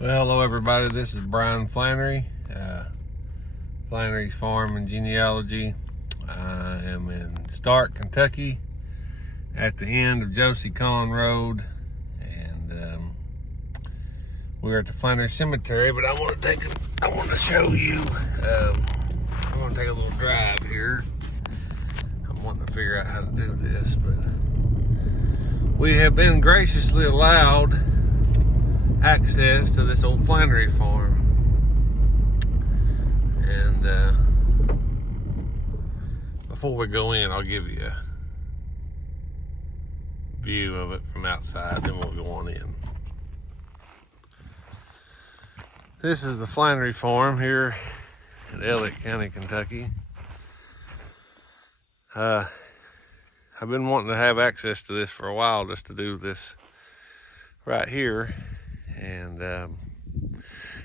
Well, hello everybody, this is Brian Flannery, Flannery's Farm and Genealogy. I am in Stark, Kentucky, at the end of Josie Conn Road, and we're at the Flannery Cemetery. But I want to show you. I'm going to take a little drive here. I'm wanting to figure out how to do this, but we have been graciously allowed access to this old Flannery farm, and before we go in, I'll give you a view of it from outside, then we'll go on in. This is the Flannery farm here in Elliott County, Kentucky. I've been wanting to have access to this for a while, just to do this right here. And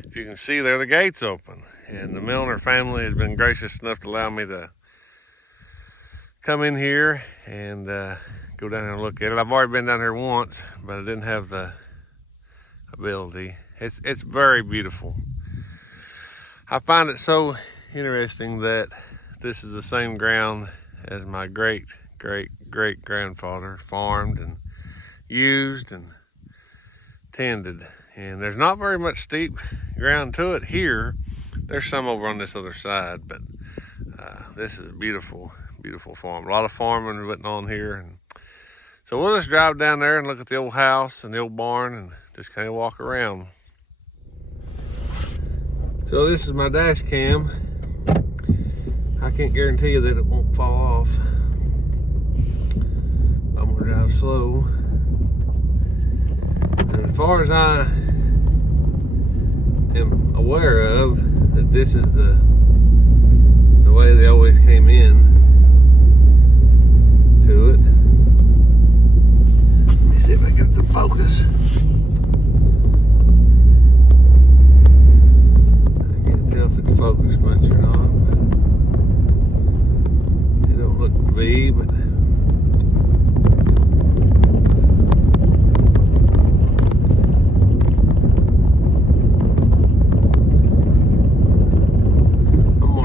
if you can see there, the gate's open, and the Milner family has been gracious enough to allow me to come in here and go down here and look at it. I've already been down here once, but I didn't have the ability. It's very beautiful. I find it so interesting that this is the same ground as my great grandfather farmed and used and tended. And there's not very much steep ground to it here. There's some over on this other side, but this is a beautiful farm. A lot of farming went on here, and so we'll just drive down there and look at the old house and the old barn and just kind of walk around. So this is my dash cam. I can't guarantee you that it won't fall off. I'm gonna drive slow. And as far as I am aware of, that this is the way they always came in to it. Let me see if I can get the focus. I can't tell if it's focused much or not. It don't look to be, but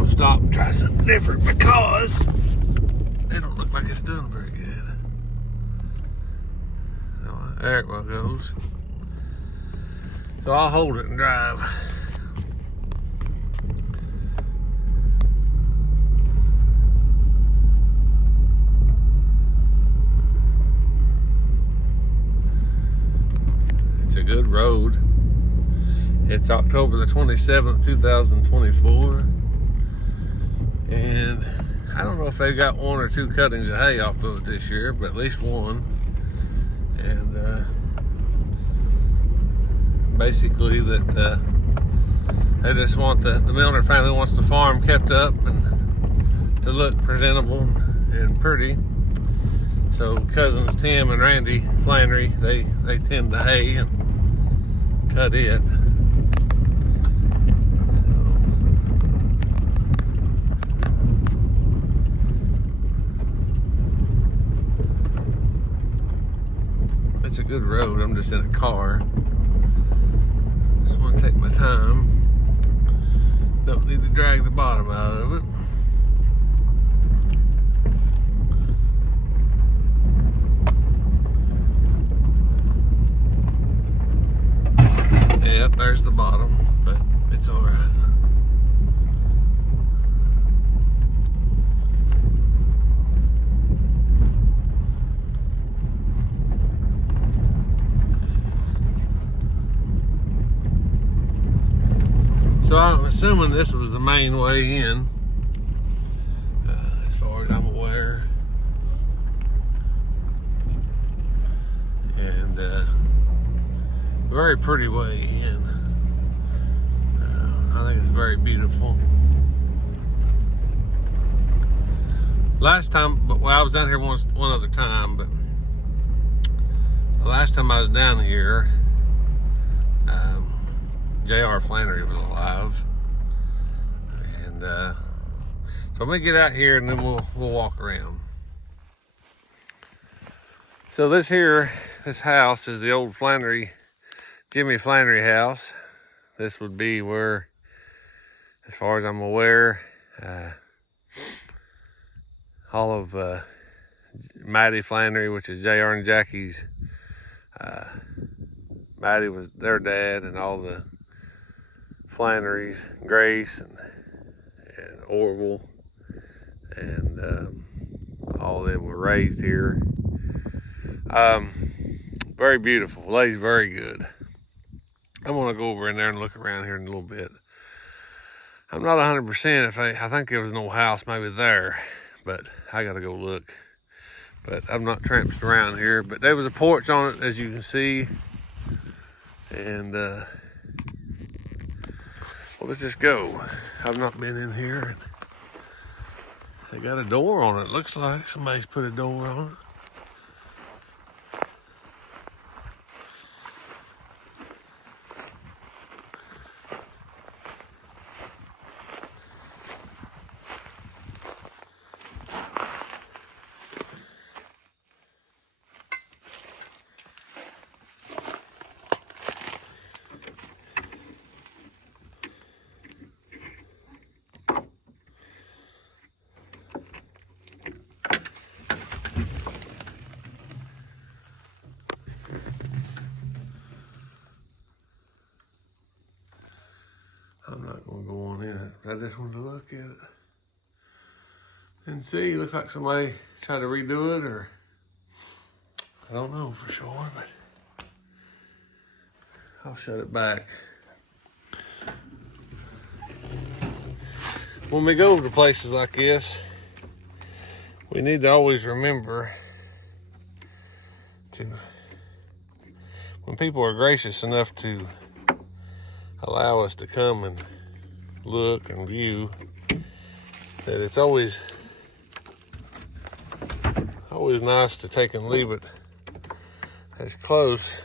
stop and try something different because it don't look like it's done very good. There it goes. So I'll hold it and drive. It's a good road. It's October the 27th, 2024. And I don't know if they got one or two cuttings of hay off of it this year, but at least one. And basically that they just want the Milner family wants the farm kept up and to look presentable and pretty. So cousins Tim and Randy Flannery, they tend the hay and cut it. It's a good road. I'm just in a car. Just want to take my time. Don't need to drag the bottom out of it. Yep, there's the bottom, but it's all right. So I'm assuming this was the main way in, as far as I'm aware. And very pretty way in. I think it's very beautiful. Last time, well, I was down here one other time, but the last time I was down here, J.R. Flannery was alive, and so I'm gonna get out here and then we'll walk around. So this house is the old Jimmy Flannery house, this would be where, as far as I'm aware, all of Maddie Flannery, which is JR and Jackie's, Maddie was their dad, and all the Flannerys, Grace and Orville, and all of them were raised here. Very beautiful, lays very good. I'm gonna go over in there and look around here in a little bit. I'm not 100% if I think there was no house maybe there, but I gotta go look. But I've not tramped around here, but there was a porch on it, as you can see. And well, let's just go. I've not been in here. They got a door on it. Looks like somebody's put a door on it. I'm not gonna go on in it. I just wanted to look at it and see. Looks like somebody tried to redo it, or I don't know for sure, but I'll shut it back. When we go to places like this, we need to always remember to, when people are gracious enough to allow us to come and look and view, that it's always nice to take and leave it as close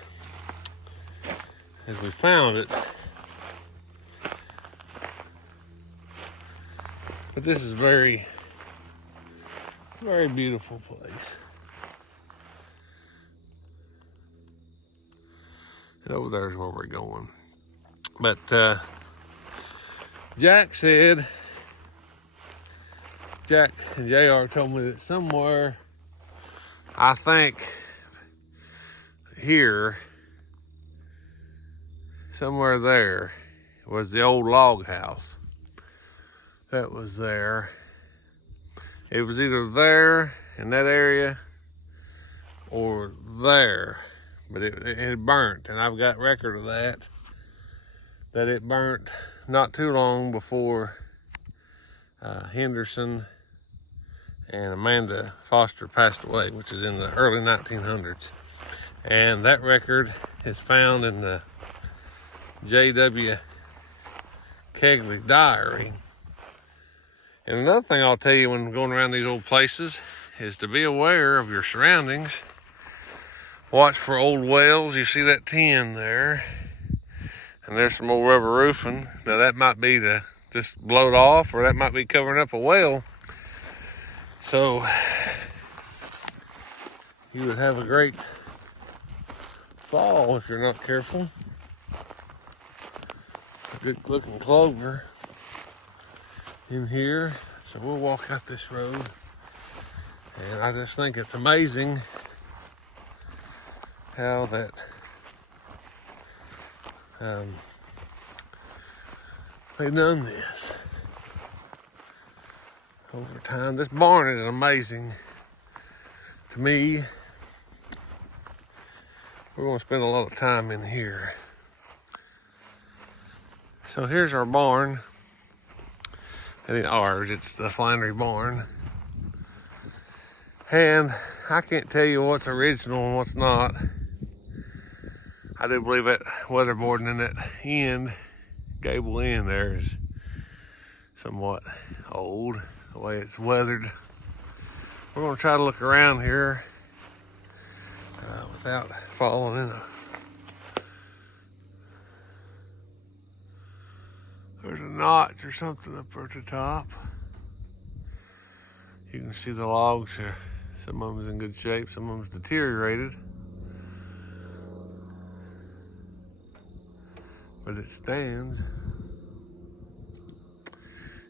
as we found it. But this is a very, very beautiful place. And over there is where we're going. But Jack and JR told me that somewhere, I think here, somewhere there, was the old log house that was there. It was either there in that area or there, but it had burnt, and I've got record of that it burnt not too long before Henderson and Amanda Foster passed away, which is in the early 1900s. And that record is found in the J.W. Kegley diary. And another thing I'll tell you when going around these old places is to be aware of your surroundings. Watch for old wells. You see that tin there. And there's some old rubber roofing. Now that might be to just blow it off, or that might be covering up a well. So you would have a great fall if you're not careful. A good looking clover in here. So we'll walk out this road. And I just think it's amazing how that they've done this over time. This barn is amazing to me. We're going to spend a lot of time in here. So here's our barn. It ain't ours, it's the Flannery barn. And I can't tell you what's original and what's not. I do believe that weatherboarding in that end, gable end there, is somewhat old, the way it's weathered. We're going to try to look around here without falling in there's a notch or something up at the top. You can see the logs here. Some of them's in good shape, some of them's deteriorated. but it stands.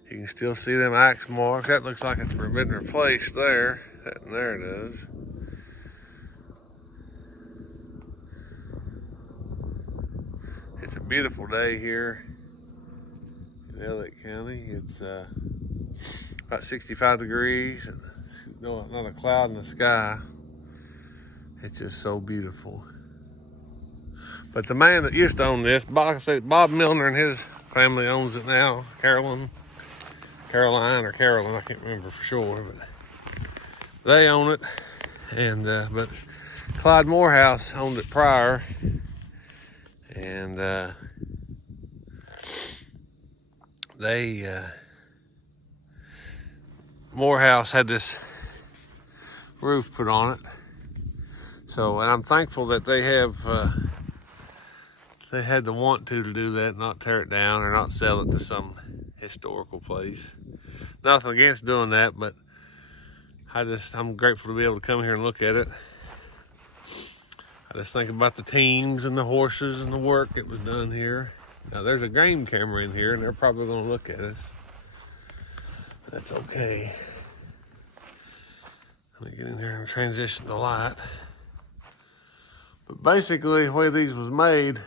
You can still see them axe marks. That looks like it's been replaced there. That and there it is. It's a beautiful day here in Elliott County. It's about 65 degrees. No, not a cloud in the sky. It's just so beautiful. But the man that used to own this, like I said, Bob Milner and his family owns it now. Caroline, I can't remember for sure, but they own it. And but Clyde Morehouse owned it prior, and Morehouse had this roof put on it. So, and I'm thankful that they had the want to do that, not tear it down or not sell it to some historical place. Nothing against doing that, but I'm grateful to be able to come here and look at it. I just think about the teams and the horses and the work that was done here. Now there's a game camera in here and they're probably gonna look at us. That's okay. Let me get in here and transition the light. But basically the way these was made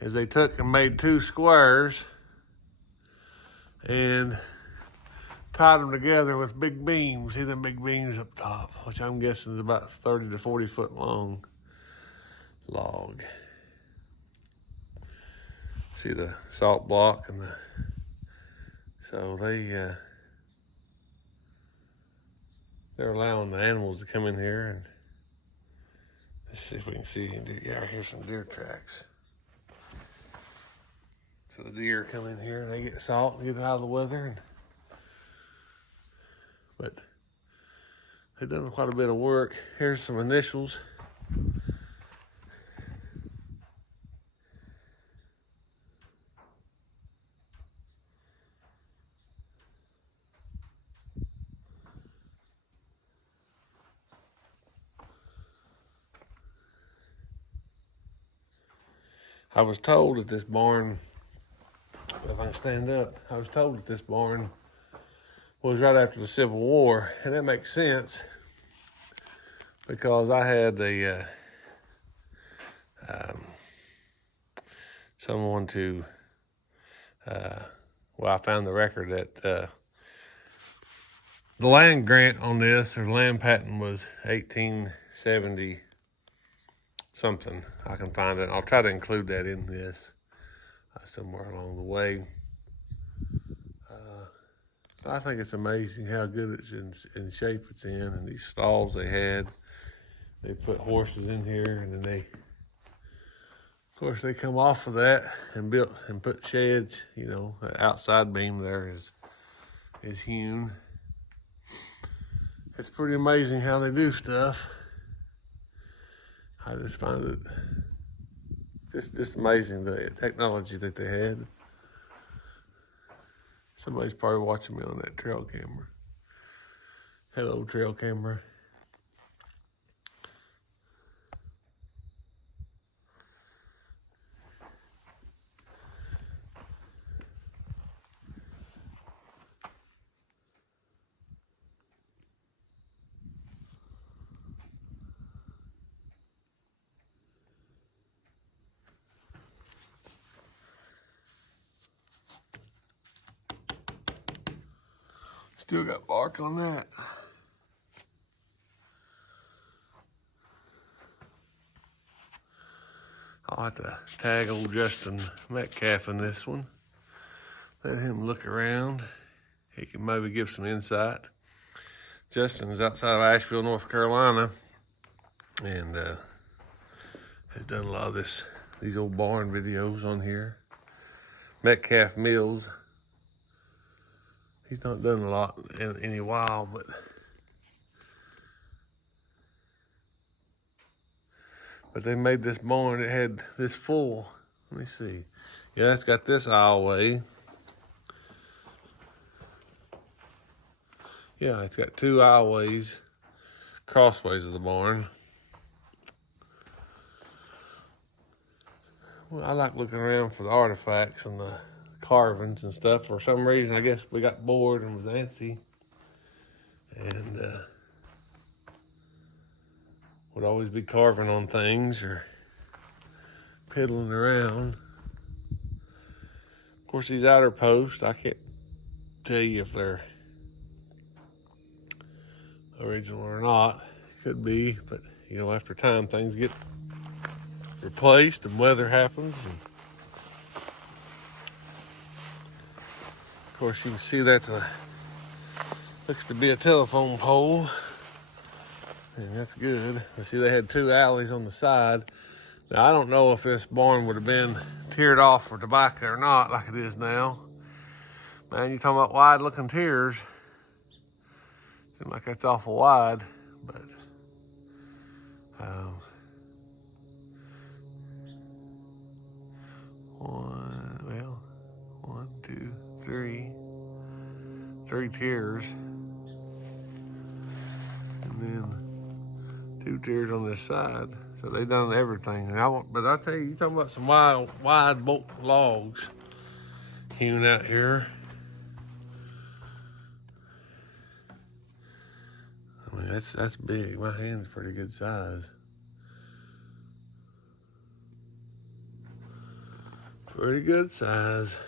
is they took and made two squares and tied them together with big beams. See them big beams up top, which I'm guessing is about 30 to 40 foot long log. See the salt block and so they're allowing the animals to come in here and let's see if we can see any deer. Yeah, here's some deer tracks. So the deer come in here, they get salt and get it out of the weather. But they've done quite a bit of work. Here's some initials. I was told that this barn, if I can stand up, I was told that this barn was right after the Civil War, and that makes sense because I had someone to, I found the record that the land grant on this, or land patent, was 1870 something. I can find it. I'll try to include that in this somewhere along the way. I think it's amazing how good it's in shape it's in, and these stalls they put horses in here, and then of course they come off of that and built and put sheds. You know, the outside beam there is hewn. It's pretty amazing how they do stuff. I just find it just amazing, the technology that they had. Somebody's probably watching me on that trail camera. Hello, trail camera. Still got bark on that. I'll have to tag old Justin Metcalf in this one. Let him look around. He can maybe give some insight. Justin's outside of Asheville, North Carolina, and has done a lot of these old barn videos on here. Metcalf Mills. He's not done a lot in any while, but they made this barn. It had this full. Let me see. Yeah, it's got this aisleway. Yeah, it's got two aisleways, crossways of the barn. Well, I like looking around for the artifacts and the carvings and stuff. For some reason, I guess we got bored and was antsy. And would always be carving on things or piddling around. Of course, these outer posts, I can't tell you if they're original or not. Could be, but you know, after time, things get replaced and weather happens. And of course, you can see looks to be a telephone pole, and that's good. I see they had 2 alleys on the side. Now, I don't know if this barn would have been tiered off for tobacco or not, like it is now. Man, you're talking about wide looking tiers. Seems like that's awful wide, but one, two, three tiers, and then 2 tiers on this side. So they done everything. But I tell you, you're talking about some wide bolt logs hewn out here. I mean, that's big. My hand's pretty good size. Pretty good size.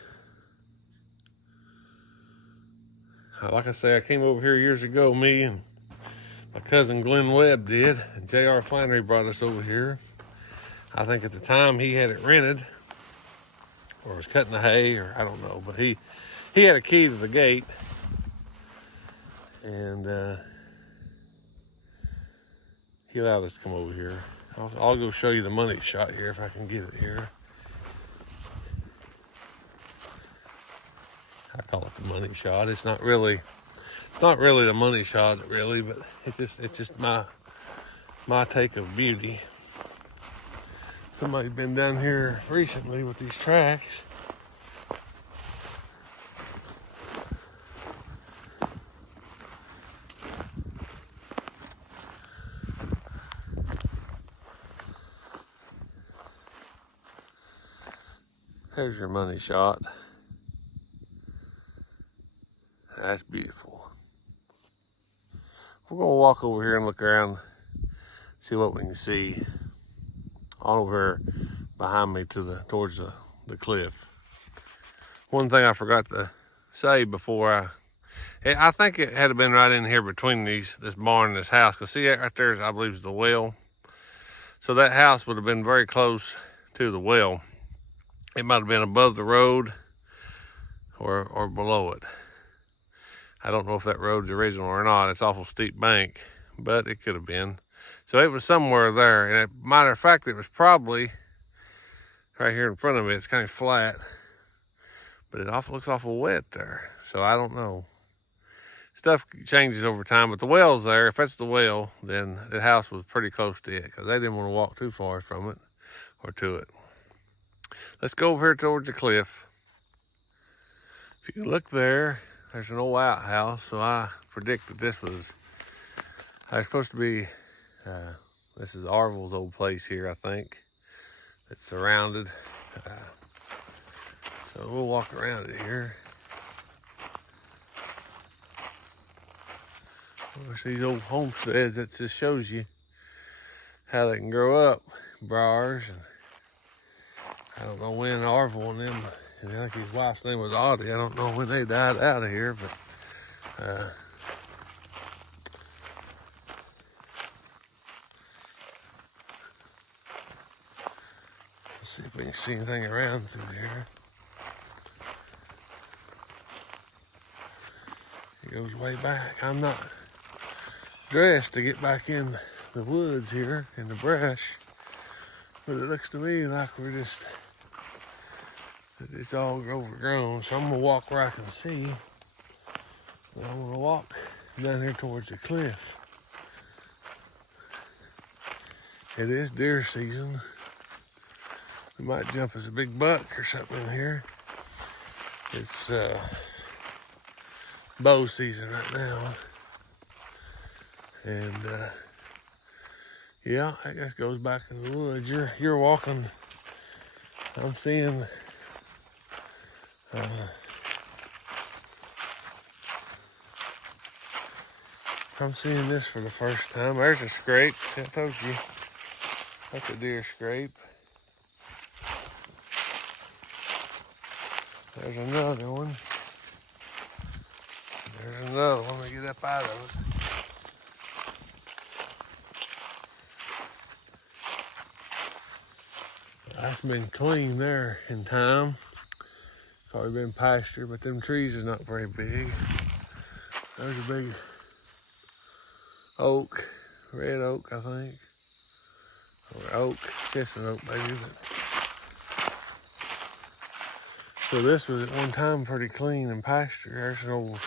Like I say, I came over here years ago, me and my cousin Glenn Webb did, and J.R. Flannery brought us over here. I think at the time he had it rented, or was cutting the hay, or I don't know, but he had a key to the gate, and he allowed us to come over here. I'll go show you the money shot here if I can get it here. I call it the money shot. It's not really the money shot, really, but it's just my take of beauty. Somebody's been down here recently with these tracks. There's your money shot. That's beautiful. We're gonna walk over here and look around, see what we can see on over here behind me towards the cliff. One thing I forgot to say before I think it had been right in here between this barn and this house. Cause see that right there, I believe, is the well. So that house would have been very close to the well. It might have been above the road or below it. I don't know if that road's original or not. It's awful steep bank, but it could have been. So it was somewhere there. And matter of fact, it was probably right here in front of me. It's kind of flat, but it looks awful wet there. So I don't know. Stuff changes over time, but the well's there. If that's the well, then the house was pretty close to it because they didn't want to walk too far from it or to it. Let's go over here towards the cliff. If you look there, there's an old outhouse, so I predict that there's supposed to be, this is Arville's old place here, I think. It's surrounded. So we'll walk around it here. Of course, these old homesteads, that just shows you how they can grow up. Briars, and I don't know when Arville and them, and I think his wife's name was Audie. I don't know when they died out of here, but let's see if we can see anything around through here. It goes way back. I'm not dressed to get back in the woods here, in the brush, but it looks to me like it's all overgrown. So I'm gonna walk where I can see. And I'm gonna walk down here towards the cliff. It is deer season. We might jump as a big buck or something in here. It's bow season right now. And yeah, I guess goes back in the woods. You're walking I'm seeing this for the first time. There's a scrape. I told you. That's a deer scrape. There's another one. There's another one. Let me get up out of it. That's been clean there in time. Probably been pasture, but them trees is not very big. There's a big oak, red oak, I think. Or oak, chestnut oak maybe. So this was at one time pretty clean and pasture. There's an old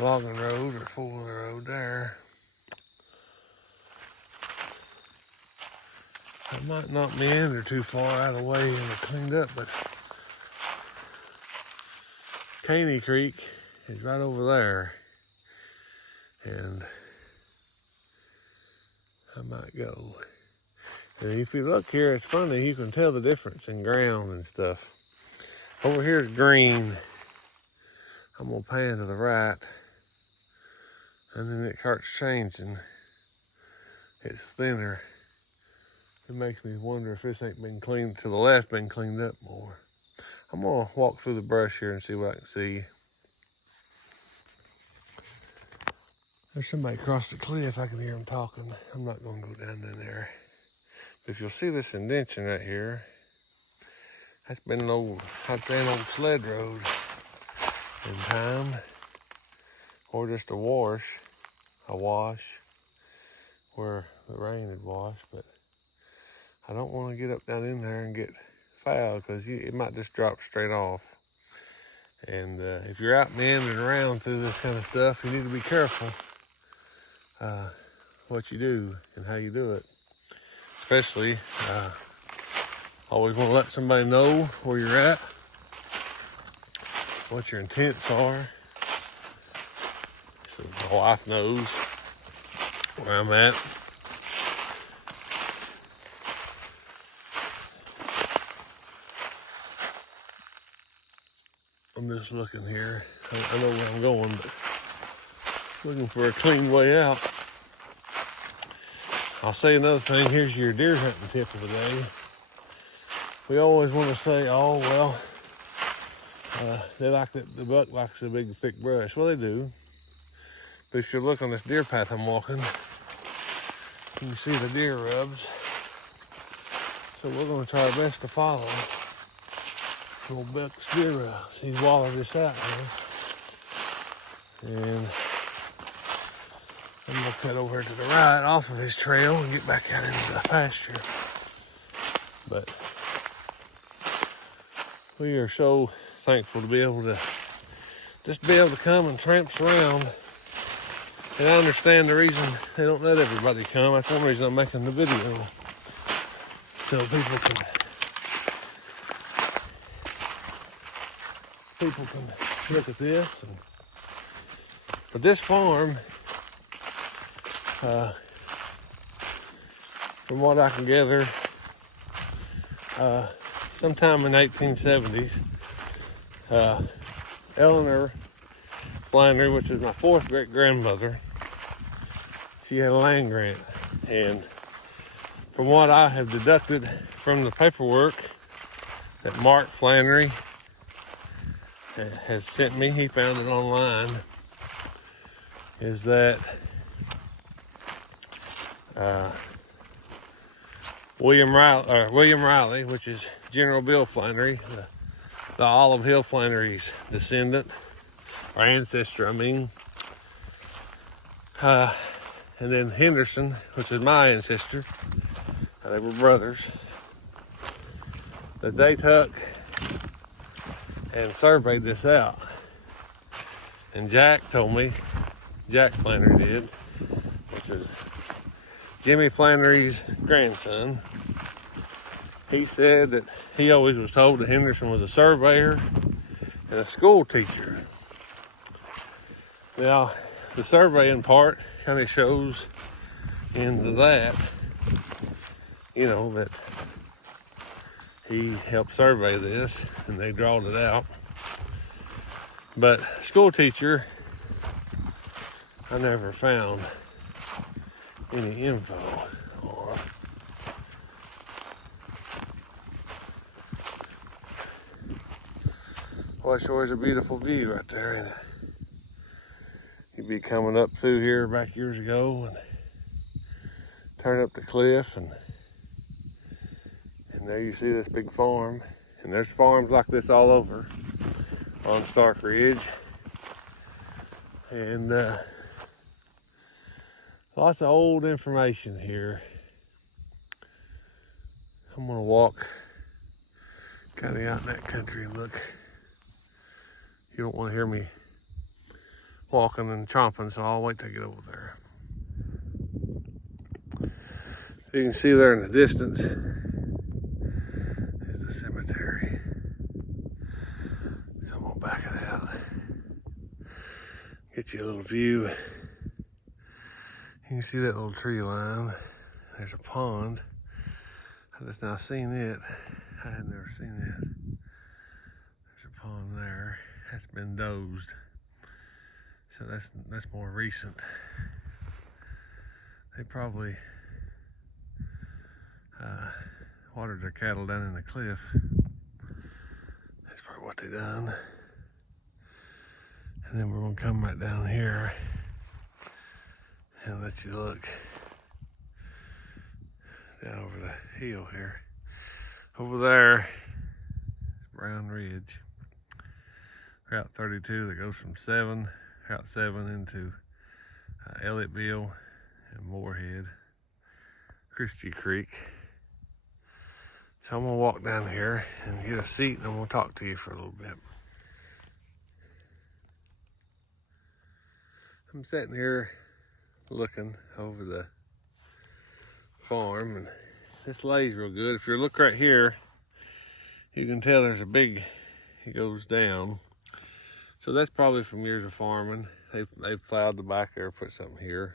logging road or four-wheeler road there. I might not meander too far out of the way and it cleaned up, but Caney Creek is right over there. And I might go. And if you look here, it's funny, you can tell the difference in ground and stuff. Over here is green. I'm gonna pan to the right. And then it starts changing. It's thinner. It makes me wonder if this ain't been cleaned, to the left, been cleaned up more. I'm gonna walk through the brush here and see what I can see. There's somebody across the cliff. I can hear them talking. I'm not gonna go down in there. But if you'll see this indention right here, that's been an old, I'd say an old sled road in time. Or just a wash where the rain had washed. But I don't want to get up down in there and get fouled because it might just drop straight off. And if you're out meandering around through this kind of stuff, you need to be careful what you do and how you do it. Especially, always want to let somebody know where you're at, what your intents are. So my wife knows where I'm at. I'm just looking here. I know where I'm going, but looking for a clean way out. I'll say another thing. Here's your deer hunting tip of the day. We always want to say, oh, well, they like the buck likes the big, thick brush. Well, they do. But if you look on this deer path I'm walking, you can see the deer rubs. So we're going to try our best to follow old Buck's deer rubs. He's wallowed this out now. And I'm going to cut over to the right off of his trail and get back out into the pasture. But we are so thankful to be able to come and tramps around. And I understand the reason they don't let everybody come. That's one reason I'm making the video. So people can look at this. But this farm, from what I can gather, sometime in the 1870s, Eleanor Flannery, which is my fourth great grandmother, she had a land grant. And from what I have deducted from the paperwork that Mark Flannery has sent me, he found it online, is that William Riley, which is General Bill Flannery, the Olive Hill Flannery's descendant, or ancestor, I mean. And then Henderson, which is my ancestor, they were brothers, that they took and surveyed this out. And Jack told me, Jack Flannery did, which is Jimmy Flannery's grandson. He said that he always was told that Henderson was a surveyor and a school teacher. Now, the surveying part kind of shows into that, you know, that He helped survey this, and they drawed it out. But school teacher, I never found any info on. Well, it sure is a beautiful view right there, ain't it? You'd be coming up through here back years ago and turn up the cliff, and there you see this big farm. And there's farms like this all over on Stark Ridge. And lots of old information here. I'm gonna walk kind of out in that country and look. You don't want to hear me walking and chomping, so I'll wait till I get over there. You can see there in the distance is the cemetery. So I'm gonna back it out. Get you a little view. You can see that little tree line. There's a pond. I just now seen it. I had never seen it. There's a pond there. That's been dozed. So that's more recent. They probably watered their cattle down in the cliff. That's probably what they done. And then we're gonna come right down here and let you look down over the hill here. Over there is Brown Ridge. Route 32 that goes from Route 7 into Elliotttville and Moorhead, Christie Creek. So I'm gonna walk down here and get a seat, and I'm gonna talk to you for a little bit. I'm sitting here looking over the farm, and this lays real good. If you look right here, you can tell there's a big, it goes down. So that's probably from years of farming. They've plowed the back there, put something here.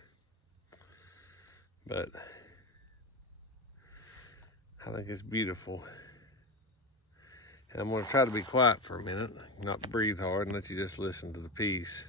But I think it's beautiful. And I'm gonna try to be quiet for a minute, not breathe hard, and let you just listen to the piece.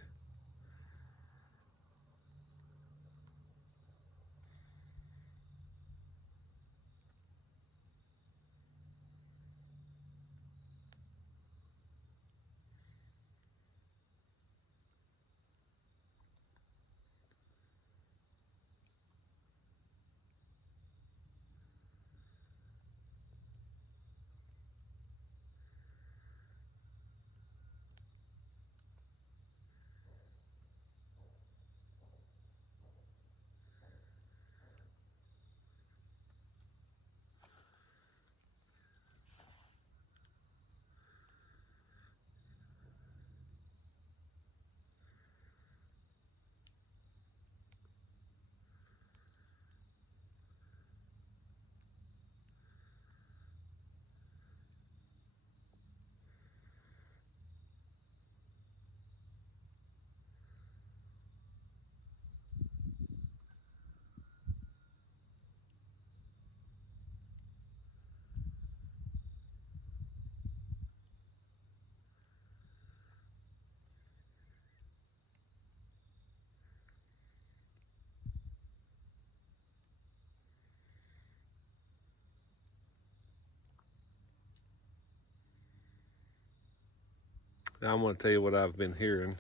Now I'm gonna tell you what I've been hearing.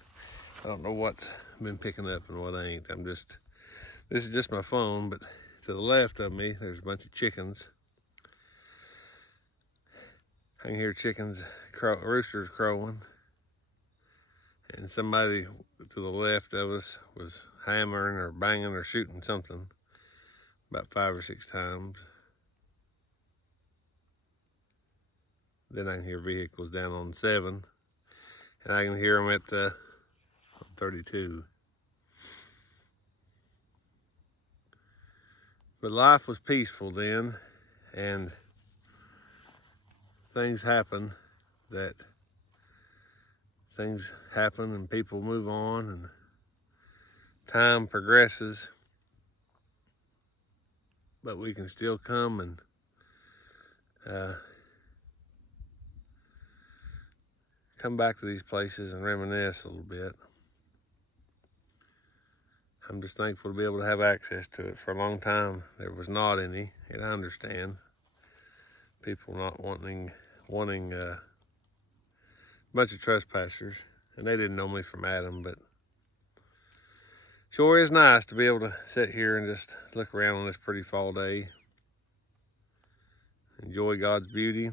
I don't know what's been picking up and what ain't. This is just my phone, but to the left of me, there's a bunch of chickens. I can hear roosters crowing. And somebody to the left of us was hammering or banging or shooting something about 5 or 6 times. Then I can hear vehicles down on 7. And I can hear them at 32. But life was peaceful then, and things happen and people move on, and time progresses, but we can still come and come back to these places and reminisce a little bit. I'm just thankful to be able to have access to it. For a long time, there was not any, and I understand people not wanting a bunch of trespassers, and they didn't know me from Adam, but sure is nice to be able to sit here and just look around on this pretty fall day, enjoy God's beauty.